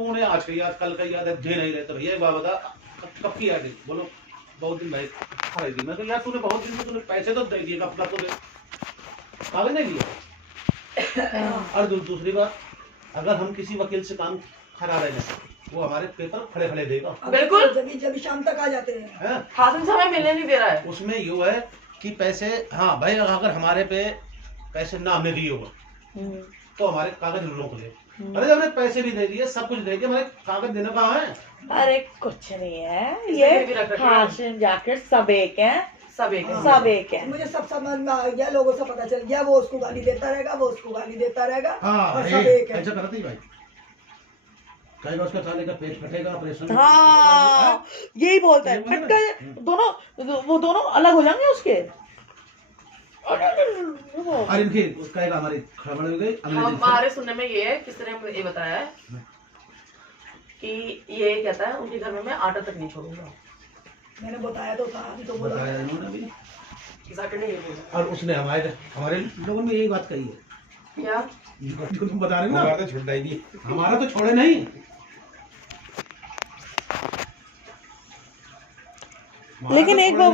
तूने आज का याद कल का याद है दे नहीं रहे तो भैया एक बात बता कब की याद है बोलो बहुत दिन भाई खड़े दिन मैं तो यार तूने बहुत दिन में तूने पैसे तो दे दिए कब तक तूने कागज नहीं दिया। और दूसरी बात अगर हम किसी वकील से काम करा रहे हैं वो हमारे पेपर खड़े खड़े देगा बिल्कुल जब शाम तक आ जाते हैं हाथ से हमें मिलने नहीं दे रहा है। उसमें ये है कि पैसे हाँ भाई अगर हमारे पे पैसे ना हमने दिए हो तो हमारे कागज रोक ले। अरे जब हमने पैसे भी दे दिए सब कुछ दे दिया हमारे कागज देना कहाँ है। अरे कुछ नहीं है ये हाशिम जाकिर सब एक है सब एक है। सब एक है। मुझे सब समझ में आ गया लोगों से पता चल गया वो उसको गाली देता रहेगा वो उसको गाली देता रहेगा और सब एक है। ऐसा करते ही भाई कहेगा उसका साले का पेट फटेगा ऑपरेशन हाँ यही बोलता है फटका दोनों वो दोनों अलग हो जाएंगे उसके। और इनकी कहेगा हमारी खबर हो गई हमारे सुनने में ये है किसी ने मुझे ये बताया है कि ये कहता है उनके घर में मैं आटा तक नहीं छोड़ूंगा। मैंने बताया तो था अभी तो बताया इन्होंने अभी ने ये बोला और उसने हमारे लोगों ने यही बात कही है क्या जो तुम बता रहे हो ना हमारा तो छुट्टा ही नहीं हमारा तो छोड़े नहीं लेकिन एक बात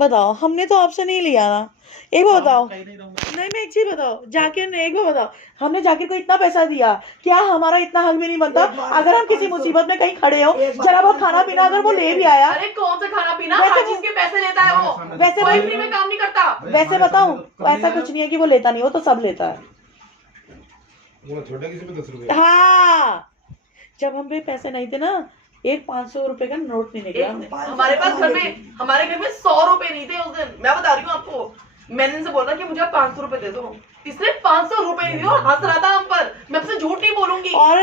बताओ हमने तो आपसे नहीं लिया ना एक बार बताओ नहीं मैं एक चीज बताओ जाकिर ने एक बार बताओ हमने जाकिर को इतना पैसा दिया क्या हमारा इतना हक भी नहीं बनता अगर हम किसी मुसीबत में कहीं खड़े हो जरा बहुत खाना पीना अगर वो ले भी आया। अरे कौन सा खाना पीना हर चीज के पैसे लेता है वो वैसे कोई फ्री में काम नहीं करता। वैसे बताऊं ऐसा कुछ नहीं है कि वो लेता नहीं वो तो सब लेता है। वो छोटा किसी पे 10 रुपए हाँ जब हम पे पैसे नहीं थे ना एक 500 रुपए का नोट नहीं निकला हमारे पास हमारे घर में 100 रुपए नहीं थे उस दिन। मैं बता रही हूँ आपको मैंने इनसे बोला कि मुझे 500 रुपए दे दो इसने 500 रुपए नहीं दिए और हंस रहा था हम पर। मैं आपसे झूठ नहीं बोलूंगी। और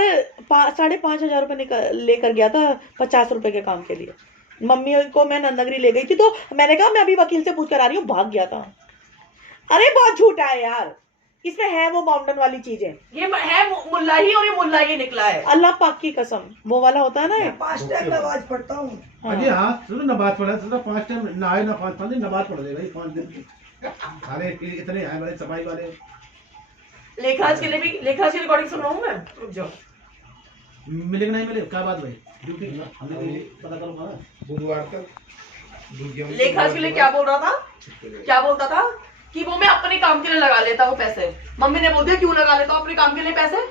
5,500 रुपए लेकर गया था 50 रुपए के काम के लिए। मम्मी को मैं नंदनगरी ले गई थी तो मैंने कहा मैं अभी वकील से पूछ कर आ रही हूँ भाग गया था। अरे बहुत झूठा है यार इसमें है वो माउंटेन वाली चीजें ये है मुल्ला ही और ये मुल्ला ही निकला है। अल्लाह पाक की कसम वो वाला होता है ना 5 टाइम नमाज पढ़ता हूँ। अरे हाँ सुनो नमाज पढ़ा तो 5 टाइम ना आए ना 5 दिन नमाज पढ़ लेगा 5 दिन की सारे इतने हैं बड़े सफाई वाले। लेखराज के लिए रिकॉर्डिंग सुन रहा हूँ मैं। रुक जाओ मिलेगा नहीं मिलेगा क्या बात भाई ड्यूटी हमने पता करूंगा बुधवार तक लेखराज के लिए क्या बोल रहा था क्या बोलता था कि वो मैं अपने काम के लिए लगा लेता हूँ पैसे। मम्मी ने बोल दिया क्यों लगा लेता हूँ अपने काम के लिए पैसे।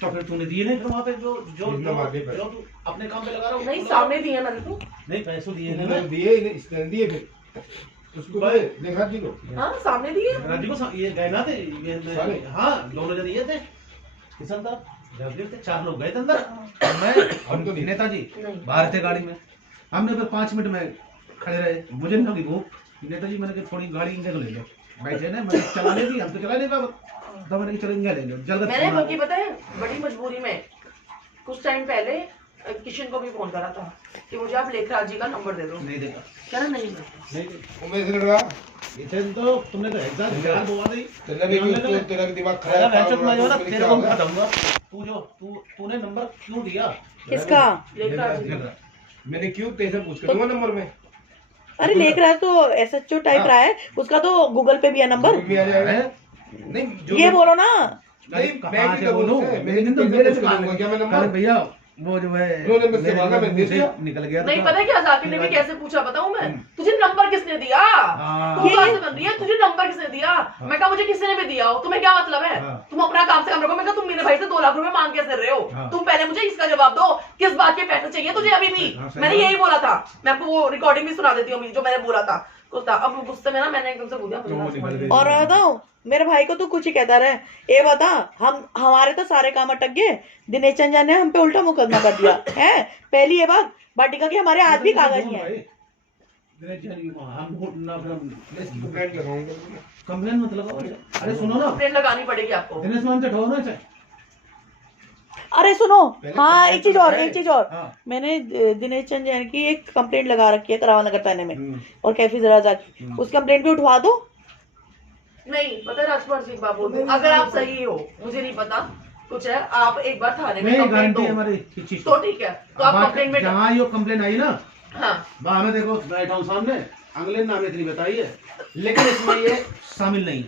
तो फिर तूने दिए नहीं फिर वहाँ पे जो जो जो तू अपने काम पे लगा रहा हूँ नहीं सामने दिए मैंने तो नहीं पैसों दिए दिए दिए फिर उसको देखा जी को हाँ सामने दिए राजू को ये गए ना थे ये हाँ दोनों जन ये थे किसान था जगदीप थे 4 लोग गए थे अंदर मैं हम तो नेताजी बाहर थे गाड़ी में। हमने फिर 5 मिनट में खड़े रहे मुझे नहीं लगी भूख नेताजी मैंने कहा थोड़ी गाड़ी इनसे ले लो बैठे ना मैं चलाने दी हम तो चला नहीं पाया तो मैंने चलेंगे ले लो जल्द मैंने बल्कि पता है बड़ी मजबूरी में कुछ टाइम पहले किशन को भी फोन करा था कि मुझे आप लेखराज जी का नंबर दे दो। नहीं देगा क्या नहीं उमेश लड़ा इतने तो तुमने तो एग्जाम यार बोला नहीं तेरा भी दिमाग खराब मैं चुप ना जो ना तेरे को मैं दूंगा तू जो तूने नंबर क्यों दिया किसका लेखराज जी मैंने क्यों तेरे से पूछ कर दूंगा नंबर में। अरे लेखराज तो SHO टाइप रहा है उसका तो गूगल पे भी है नंबर भी आ जाएगा नहीं ये बोलो ना नहीं कहाँ से बोलूं मेरे दिन तो मेरे से मांगूंगा क्या मैं नंबर भैया वो जो है उन्होंने मुझसे मांगा मैं दे दिया निकल गया नहीं पता क्या जाकिर ने भी कैसे पूछा बताऊं मैं तुझे नंबर किसने दिया तू ये- कहाँ से बन रही है तुझे नंबर किसने दिया। मैं कहा मुझे किसी ने भी दिया हो तुम्हें क्या मतलब है तुम अपना काम से काम रखो। मैं कहा तुम मेरे भाई से 2 लाख रुपए मांग कैसे रहे हो तुम पहले मुझे इसका जवाब दो किस बात के पैसे चाहिए तुझे अभी भी। मैंने यही बोला था मैं आपको वो रिकॉर्डिंग भी सुना देती हूँ जो मैंने बोला था कुछ था। अब गुस्से में ना मैंने एकदम से बोल दिया और बताओ मेरे भाई को तो कुछ ही कहता रहे ये बता हमारे तो सारे काम अटक गए दिनेश चंद्र ने हम पे उल्टा मुकदमा कर दिया है पहली ये बात बाटिका की हमारे आज भी कागज नहीं है। कंप्लेन मत लगाओ अरे सुनो ना कंप्लेंट लगानी पड़ेगी आपको। दिनेश मान से ठोना चाहिए। अरे सुनो हाँ एक चीज और हाँ। मैंने दिनेश चंद जैन की एक कंप्लेंट लगा रखी है करावा नगर थाने में और कैफी जराजा की उस कंप्लेंट पे उठवा दो। नहीं पता है राजकुमार सिंह बाबू अगर आप सही हो मुझे नहीं पता कुछ है आप एक बार थाने में कंप्लेंट दो हमारी तो ठीक है तो आप कंप्लेंट में जहाँ ये कंप्लेन आई ना हाँ वहाँ हमें देखो बैठा हूँ सामने अंग्रेज नाम इतनी बताई है लेकिन इसमें ये शामिल नहीं।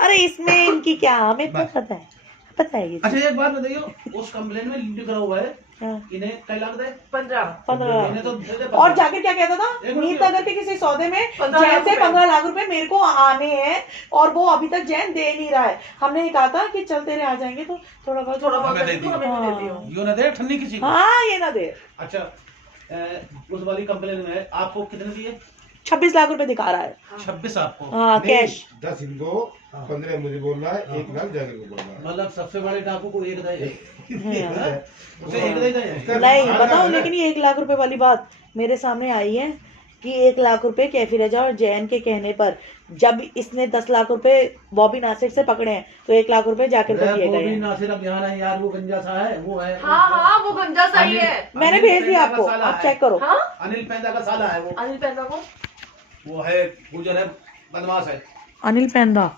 अरे इसमें इनकी क्या हमें तो पता है पता है ये अच्छा एक बात बताइए, उस कंप्लेन में लिखा हुआ है हाँ। इन्हें कई लाख दे 15 इन्हें तो दे दे और जाकिर क्या कहता था, एक मीर रुपया। नगर के किसी सौदे में 15 जैन लाख से रुपए। 15 लाख रुपए मेरे को आने हैं और वो अभी तक जैन दे नहीं रहा है। हमने ये कहा था कि चल तेरे आ जाएंगे तो थोड़ा बहुत हमें दे दियो। हमें भी दे दियो। यो ना दे ठन्नी किसी को। हाँ ये ना दे। अच्छा उस वाली कंप्लेन में आपको कितने दिए? 26 लाख रुपए दिखा रहा है। 26 आपको। हाँ कैश। 10 इनको, 15 मुझे बोल रहा है, 1 लाख जाकर को बोल रहा है। मतलब सबसे बड़े डाकू को एक दे हाँ। उसे एक दे दे। नहीं बताओ, लेकिन ये 1 लाख रुपए वाली बात मेरे सामने आई है कि 1 लाख रुपए कैफी रजा और जैन के कहने पर जब इसने 10 लाख रुपए बॉबी नासिर से पकड़े हैं तो 1 लाख रुपए जाकिर को दिए गए हैं। नासिर अब यहाँ नहीं यार, वो गंजा सा है, वो है। हाँ वो गंजा सही है। मैंने भेज दिया आपको, आप चेक करो। हाँ अनिल पेंदा का साला है वो। अनिल पैदा को वो है गुजर है, बदमाश है। अनिल पेंदा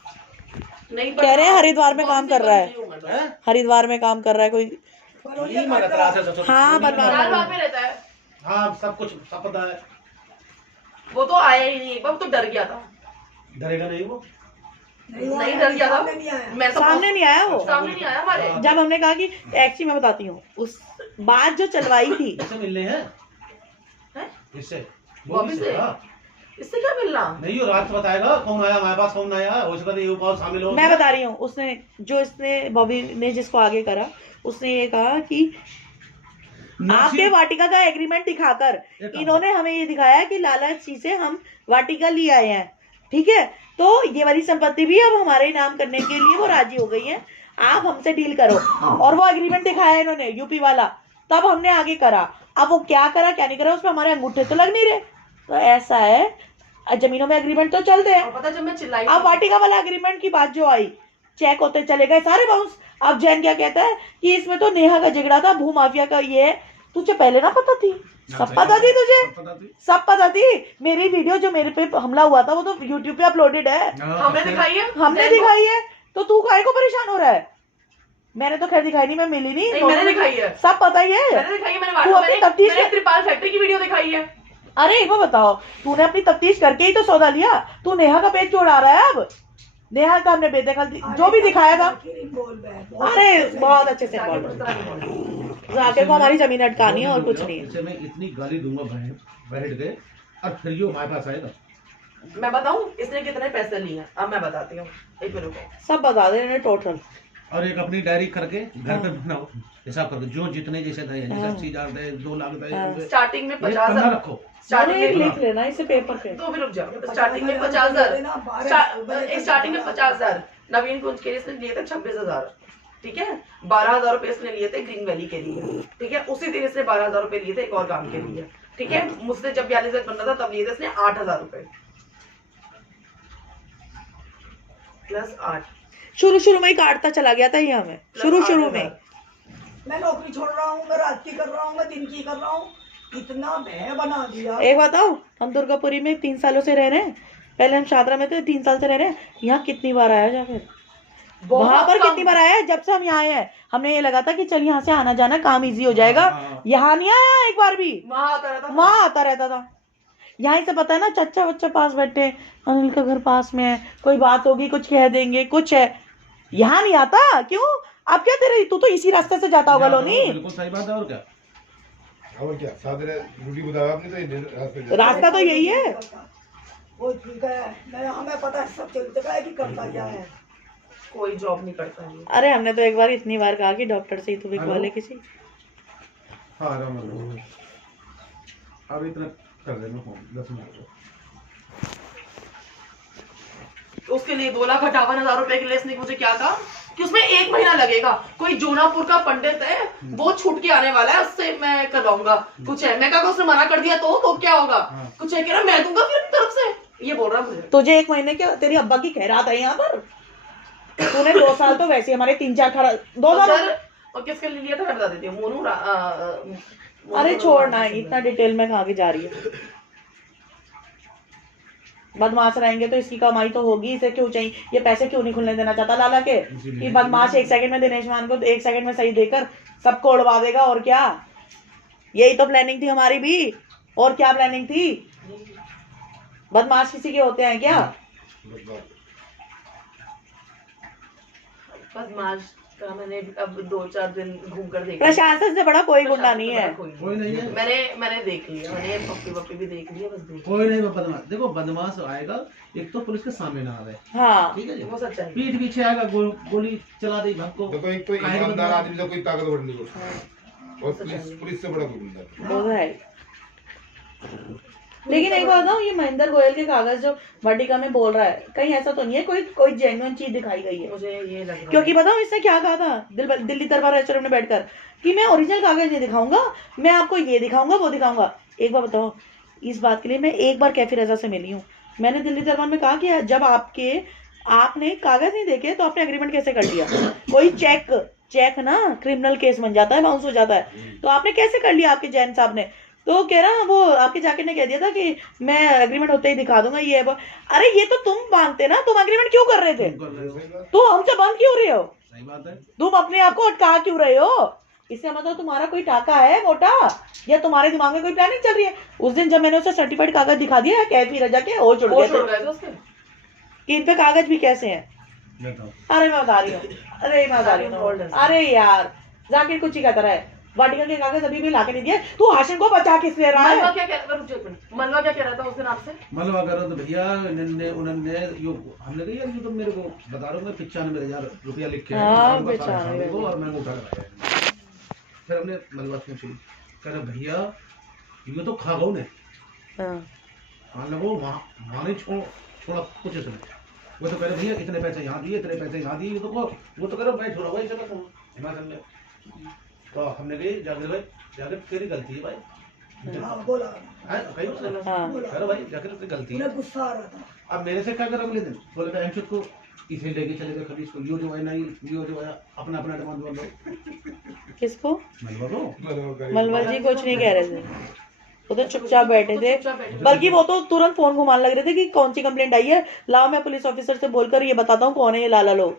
नहीं कह रहे हैं हरिद्वार में काम कर रहा है, हैं? हरिद्वार में काम कर रहा है कोई। नहीं मदद रहा था ससुर। हाँ, नहीं बदमाश। मदद लाल रहा। बाग में रहता है। हाँ सब कुछ सब पता है। वो तो आया ही नहीं, वो तो डर गया था। डरेगा नहीं वो। नहीं डर गया था। सामने नहीं आया। मैं तो सामने नहीं आया वो। सामने नहीं आया हमारे। जब हमने कहा कि एक्चुअली मैं बताती हूँ उस बात जो चलवाई थी, इससे मिलने हैं हैं? इससे बॉबी से? हाँ। इससे क्या मिलना? नहीं वो रात को बताएगा कौन आया हमारे पास, कौन आया, हो सकता है ये पास शामिल हो। मैं बता रही हूँ, उसने जो इसने बॉबी ने जिसको आगे करा उसने ये कहा कि आपके वाटिका का एग्रीमेंट दिखाकर इन्होंने हमें ये दिखाया कि लालच जी से हम वाटिका लिए आए हैं, ठीक है, तो ये वाली संपत्ति भी अब हमारे नाम करने के लिए वो राजी हो गई है, आप हमसे डील करो। और वो एग्रीमेंट दिखाया इन्होंने यूपी वाला, तब हमने आगे करा। अब वो क्या करा क्या नहीं करा उस पर हमारे अंगूठे तो लग नहीं रहे। तो ऐसा है, जमीनों में एग्रीमेंट तो चलते हैं। और पता जब मैं चिल्लाई अब वाटिका वाला एग्रीमेंट की बात जो आई, चेक होते चले गए सारे बाउंस। अब जैन क्या कहता है कि इसमें तो नेहा का झगड़ा था, भू माफिया का ये है। तुझे पहले ना पता थी? सब पता थी तुझे, सब पता थी। मेरी वीडियो जो मेरे पे हमला हुआ था वो तो यूट्यूब पे अपलोडेड है, हमने दिखाई है। हमने दिखाई है। तो तू काहे को परेशान हो रहा है? मैंने तो खैर दिखाई नहीं, मैं मिली नहीं, नहीं, मैंने दिखाई है। सब पता ही है। मैंने दिखाई है, तू अपनी तफ्तीश मैंने त्रिपाल फैक्ट्री की वीडियो दिखाई है। अरे एक बार बताओ, तूने अपनी तफ्तीश करके ही तो सौदा लिया। तू नेहा का पेज क्यों उड़ा रहा है? अब नेहा का हमने बेदखल जो भी दिखाया था। अरे बहुत अच्छे से बोल, जाके को हमारी जमीन अटकानी है और कुछ नहीं है। इसे मैं इतनी गाली दूंगा बैठ गए और फिर ये हमारे पास आएगा। मैं बताऊं इसने कितने पैसे लिए हैं? अब मैं बताती हूँ, एक मिनट रुको। सब बता दे टोटल। और एक अपनी डायरी करके घर पे बनाओ, हिसाब करके जो जितने जैसे दे, जैसे 80,000 दे, 2 लाख दे, स्टार्टिंग में एक 50,000 पन्ना रखो। स्टार्टिंग में लिख लेना इसे पेपर पे। तो भी रुक जाओ। स्टार्टिंग में 50,000 स्टार्टिंग में 50,000 नवीन कुंज के लिए इसने लिए थे 26,000, ठीक है। 12,000 रुपए इसने लिए थे ग्रीन वैली के लिए, ठीक है। उसी दिन इसने 12,000 रुपए लिए थे एक और काम के लिए, ठीक है। मुझसे जब 42,000 बनना था तब लिए थे इसने 8,000 रुपए प्लस 8। शुरू में ही काटता चला गया था ये हमें, शुरू में। मैं नौकरी छोड़ रहा हूँ, मैं रात की कर रहा हूँ, मैं दिन की कर रहा हूँ, इतना भय बना दिया। एक बताओ, हम दुर्गापुरी में 3 सालों से रह रहे हैं, पहले हम शादरा में थे, 3 साल से रह रहे हैं। यहाँ कितनी बार आया जाकर? वहां पर कितनी बार आया है? जब से हम यहाँ आए हैं हमने ये लगा था कि चल यहाँ से आना जाना काम इजी हो जाएगा। यहाँ नहीं आया एक बार भी, वहां आता रहता था। वहां आता रहता था। यहाँ से पता है ना, चच्चा बच्चा पास बैठे, अनिल का घर पास में है, कोई बात होगी कुछ कह देंगे, कुछ है। यहाँ नहीं आता क्यों? अब क्या तेरे, तू तो इसी रास्ते से जाता होगा लोनी। बिल्कुल सही बात है। और क्या सादरे रूटी बताया आपने, तो रास्ता तो यही है। वो ठीक है, मैं हमें पता है सब चल चुका है कि करता क्या है। कोई जॉब नहीं करता है। अरे हमने तो एक बार इतनी बार कहा कि डॉक्टर से ही तो बिकवा ले किसी। हाँ अब इतना कर देना फोन 10 मिनट। उसके लिए 2,58,000 रुपए के लिए इसने मुझे क्या कहा कि उसमें 1 महीना लगेगा। कोई जोनापुर का पंडित है वो छूट के आने वाला है, उससे मैं करवाऊंगा। कुछ है, मैं कहा उसने मना कर दिया तो क्या होगा? कुछ है, कह रहा मैं दूंगा फिर अपनी तरफ से, ये बोल रहा मुझे। तुझे 1 महीने के तेरी अब्बा की खैरात है यहाँ पर। तूने 2 साल तो वैसे हमारे 3-4 2 साल। और किसके लिए लिया था मैं बता देती हूँ। मोनू अरे छोड़ना, इतना डिटेल में कहाँ की जा रही है। बदमाश रहेंगे तो इसकी कमाई तो होगी, इसे क्यों चाहिए? ये पैसे क्यों नहीं खुलने देना चाहता लाला के कि बदमाश 1 सेकंड में दिनेश मान को 1 सेकंड में सही देकर सबको उड़वा देगा। और क्या, यही तो प्लानिंग थी हमारी भी। और क्या प्लानिंग थी? बदमाश किसी के होते हैं क्या? बदमाश का मैंने अब 2-4 दिन घूम कर देखा। प्रशासन से बड़ा कोई गुंडा नहीं है। कोई नहीं है। मैंने देख लिया, मैंने पप्पी भी देख लिया, बस देख कोई नहीं बदमाश। देखो बदमाश आएगा एक तो पुलिस के सामने ना आवे, हाँ ठीक है जी। वो सच्चाई है। पीठ पीछे आएगा, गोली चला दी भाग को। देखो एक तो ईमानदार आदमी से कोई ताकतवर नहीं होता, हाँ। और पुलिस से बड़ा कोई गुंडा। वो तो है। लेकिन एक बात बताऊं, ये महेंद्र गोयल के कागज जो वाटिका में बोल रहा है, कहीं ऐसा तो नहीं है कोई जेन्युइन चीज दिखाई गई है? मुझे ये लग रहा है, क्योंकि बताऊं इसने क्या कहा था दिल्ली दरबार रेस्टोरेंट में बैठकर कि मैं ओरिजिनल कागज नहीं दिखाऊंगा, मैं आपको ये दिखाऊंगा वो दिखाऊंगा। एक बार बताओ, इस बात के लिए मैं एक बार कैफी रजा से मिली हूँ। मैंने दिल्ली दरबार में कहा कि जब आपने कागज नहीं देखे तो आपने एग्रीमेंट कैसे कर लिया? कोई चेक ना क्रिमिनल केस बन जाता है, बाउंस हो जाता है, तो आपने कैसे कर लिया आपके जैन साहब ने? तो कह रहा वो आपके जाकेट ने कह दिया था कि मैं एग्रीमेंट होते ही दिखा दूंगा ये वो। अरे ये तो तुम मानते ना, तुम एग्रीमेंट क्यों कर रहे थे? तो हमसे बंद क्यों रहे हो? सही बात है। तुम अपने आप को अटका क्यों रहे हो? इससे मतलब तुम्हारा कोई टाका है मोटा, या तुम्हारे दिमाग में कोई प्लानिंग चल रही है? उस दिन जब मैंने उसे सर्टिफाइड कागज दिखा दिया कैफी रजा के, और छोड़ गए थे कि इन पे कागज भी कैसे हैं। अरे मैं बता रही हूँ, अरे यार जाकिर कुछ ही कहता है, वाटिका के कागज अभी भी लाके नहीं दिए। तू हाशिम को बचा किस ले रहा है? मलवा क्या कह रहा था उस दिन आपसे? मलवा करो तो भैया उन्होंने यो हमने कहा यार ये तो मेरे को बता रहा हूँ मैं 95,000 रुपया लिख के हाँ, को और मैं उठा लगाया। फिर हमने मलवा पूछी, कह रहे भैया ये तो खा गो ने वो माने छोड़ा कुछ इसने। वो तो कह रहे भैया इतने पैसे यहाँ दिए, इतने पैसे यहाँ दिए। वो तो कह रहे भाई छोड़ा भाई चलो हिमाचल में। तो हमने कही जाकर तेरी गलती है भाई। हाँ बोला, करो भाई जाकर तेरी गलती है। गुस्सा आ रहा था। अब मेरे से क्या कर अगले दिन बोले मैं एमशुद को इसे लेके चले गए खरीद को, यो जो है नहीं यो जो है अपना डिमांड बोल लो। किसको? मलवा को। मलवा जी कुछ नहीं कह रहे थे, वो तो चुपचाप बैठे थे। बल्कि वो तो तुरंत फोन घुमाने लग रहे थे कि कौन सी कंप्लेंट आई है, लाओ मैं पुलिस ऑफिसर से बोलकर ये बताता हूँ कौन है ये लाला लोग।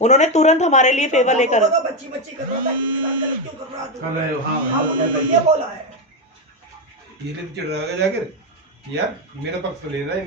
उन्होंने तुरंत हमारे लिए फेवर लेकर बच्ची कर रहा था, क्यों कर रहा था? हाँ ये बोला है, ये चिढ़ रहा है जाकर यार मेरा पक्ष ले रहा है।